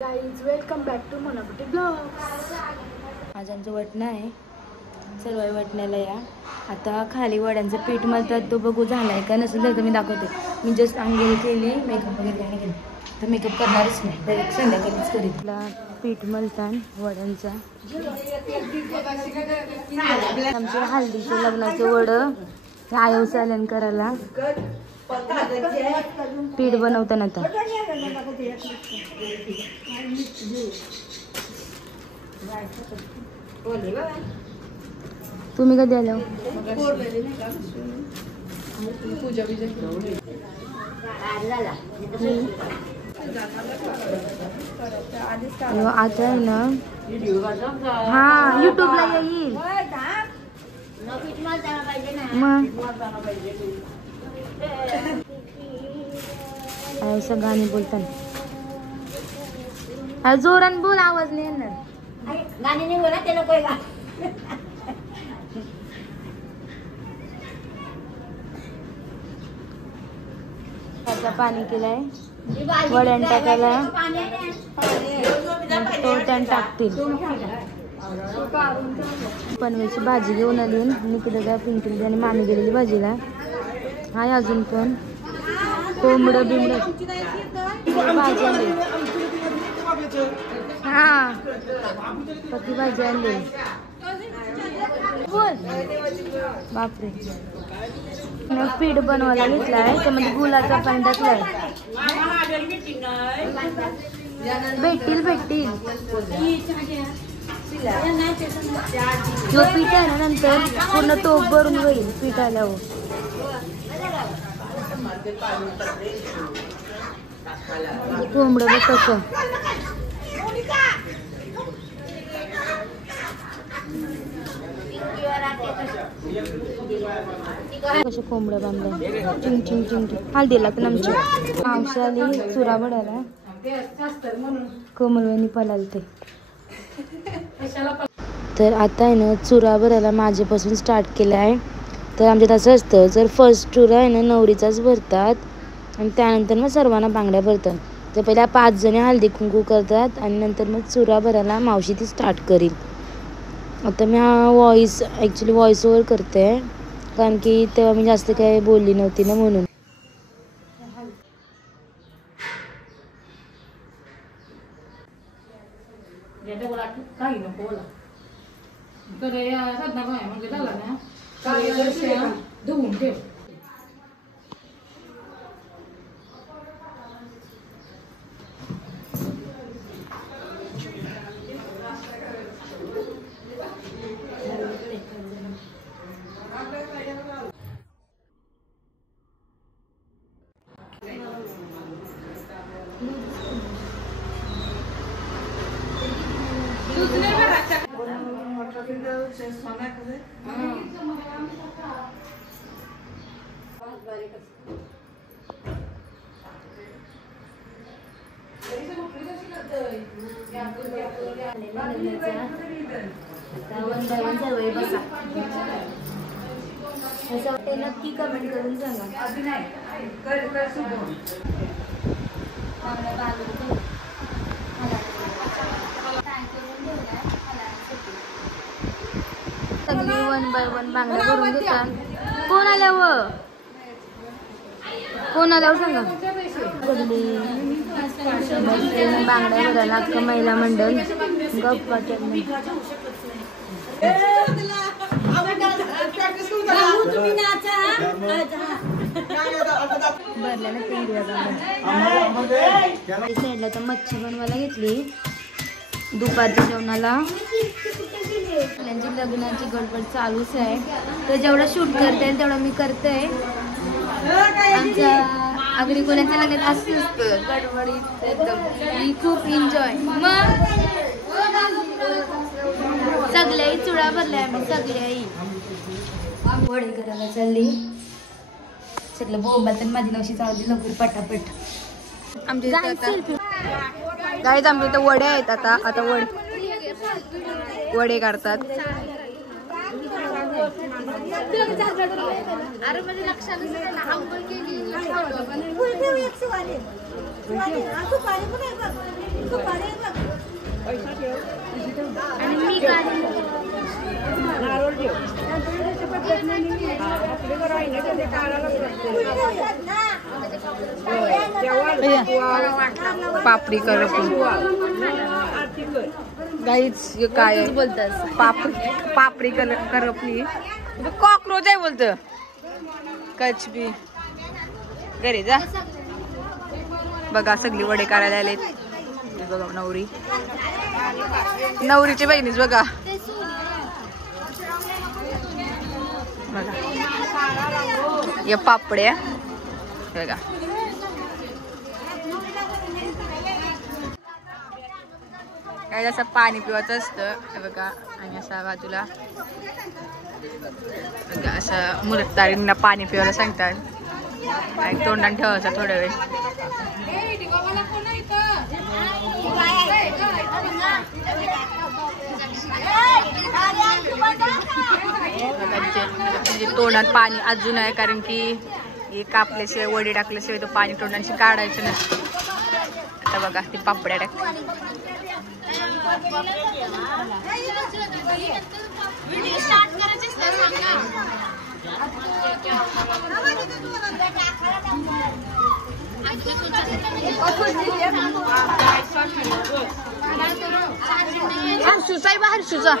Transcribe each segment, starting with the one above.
Guys welcome back to मोनापटी blogs. आज आमचं वटणं आहे, सर्व वटण्याला या। आता खाली वड्यांचं पीठ मळतात, तो बघू झालाय का नसेल तर मी दाखवते। मी जस्ट आंघोळ केली, मेकअप वगैरे काय केलं तर मेकअप करणारच नाही, डायरेक्ट संध्याकाळीच करीत। पीठ मळतात वड्यांचा। आमच्या हल्दीचं लग्नाचं वडं आयव सालन करायला पीठ बनवताना आता तुम्ही कधी आलो? आता आहे ना, हा युट्यूबला येईल मग असं गाणी बोलताना जोरान बोल, आवाज नाही येणार। गाणी नाही बोला ते नको का? आता पाणी केलंय, वड्यान टाकायला तो त्यान टाकतील। पनवेची भाजी घेऊन आली, निकिता पिंटू आणि मामी गेलेली भाजीला। हाय अजून पण कोंबडं बिंबड भाजी आणली, हा पक्की भाजी आणली। बोल बापरे। पीठ बनवायला घेतलाय, त्यामध्ये गुलाचा पाणी टाकलाय। भेटतील जो पीठ आहे ना नंतर पूर्ण टोप भरून होईल पीठ आल्यावर। कोंबडं बघ कसं कसं कोंबडं बांधलं, चिंग चिंग चिंग चिंग हळदीला तर आमची मावशाली चुरा बडाला कोमलवानी पलालते। तर आता आहे ना चुरा भरायला माझ्यापासून स्टार्ट केला आहे। तर आमच्यात असं असतं, जर फर्स्ट चुरा आहे ना नवरीचाच भरतात आणि त्यानंतर मग सर्वांना बांगड्या भरतात। तर पहिल्या 5 जणी हळदी कुंकू करतात आणि नंतर मग चुरा भरायला मावशी ती स्टार्ट करील। आता मी हा व्हॉइस ओव्हर करते, कारण की तेव्हा मी जास्त काही बोलली नव्हती ना म्हणून। काही नको बोला तर साधना काय म्हणजे झाला ना धुवून ठेव। ते नक्की कमेंट करून सांगा। सगळी 1 बाय 1 बांगड्या भरून घेतात। कोण आल्यावर सांगा। बांगड्या भरायला अख्खा महिला मंडळ गप्पा भरल्याने साईडला तर मच्छी बनवायला घेतली दुपारच्या जेवणाला। त्यांची लग्नाची गडबड चालूच आहे, तर जेवढं शूट करता येईल तेवढं मी करते। आमच्या आगरी कोणाच्या लग्नात असं असतं गडबडीत एकदम, मी खूप एन्जॉय। मग सगळ्याही चुडा भरल्या आम्ही सगळ्याही। वडे करायला चालली, सगळं बोंबा तर माझी नवशी चालली लवकर पटापट। आमच्या गाईज आमच्या इथं वडे आहेत। आता वडे काढतात। अरे म्हणजे लक्षात आणि मी काय पापडी करपली गाईच काय बोलतात पापडी करपली कॉकरोच आहे बोलत कचबी घरी जा बघा सगळी वडे करायला आलेत बघा नवरीची बहिणीच बघा या पापड्या बघा काय असं पाणी पिवायचं असतं बघा आणि असा बाजूला बघा असं मुलतारींना पाणी पिवायला सांगतात आणि तोंडाने ठेवायचं थोडा वेळ म्हणजे तोंडात पाणी अजून आहे कारण की हे कापल्याशिवाय वडी टाकल्याशिवाय तो पाणी तोंडांशी काढायचं नसतं आता बघा ती पापड्या टाकते हरसूचा आहे बा हरसूचा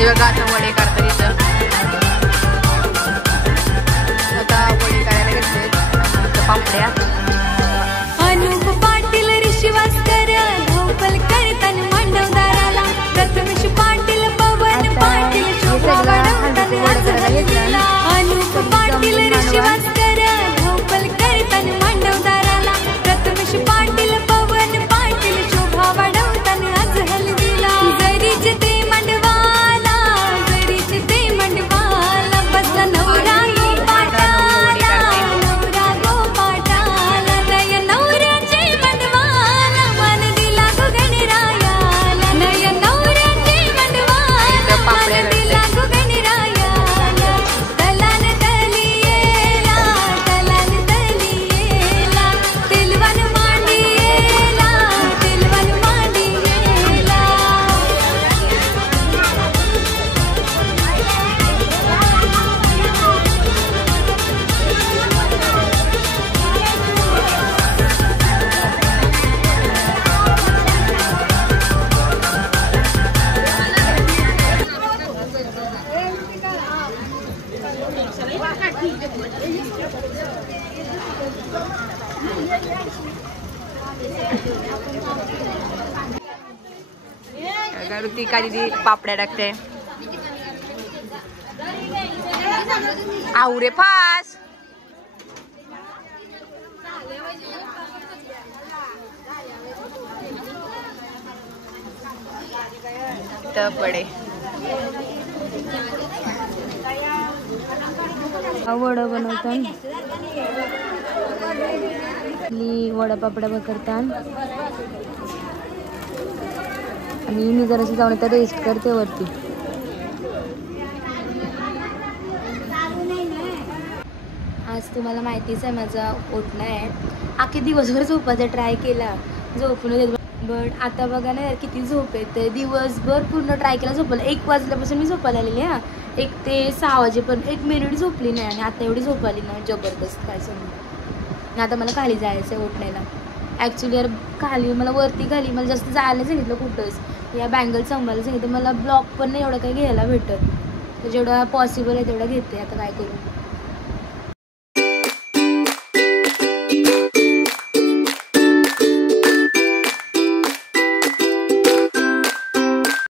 बघा आता वडे करतात इथं आता वडे करायला घेतले पापड्या अनुप पाटील ऋषिवास्कर धावपल करताना मांडवदाराला प्रथमेश पाटील पवन पाटील शोभा वाढवताना अनुप पाटील ऋषिवास्कर धावपल करताना मांडवदाराला प्रथमेश पाटील पवन पाटील शोभा वाढवताना आज हलदिला जरीचे ते मांडवाला ऋतिका दीदी पापड्या टाकते. आवरे फास पडे वडा बनवतात. वडा पापड्या करतात आणि मी जराशी जाऊन आता रेस्ट करते वरती. आज तुम्हाला माहितीच आहे माझा उठणं आहे. आखी दिवसभर झोपायचा ट्राय केला, झोपून बट आता बघा ना यार किती झोप येते. दिवसभर पूर्ण ट्राय केला झोपायला. 1 वाजल्यापासून मी झोपायला आलेली. 1 ते 6 वाजेपर्यंत 1 मिनिट झोपली नाही आणि आता एवढी झोप आली ना जबरदस्त काय सांगू. आता मला खाली जायचं आहे उठण्याला. ॲक्च्युली यार खाली मला वरती खाली मला जास्त जायला सांगितलं कुठंच. या बँगल सांभाळायला सांगितलं. मला ब्लॉक पण नाही एवढं काही घ्यायला भेटत. तर जेवढा पॉसिबल आहे तेवढा घेते. आता काय करू.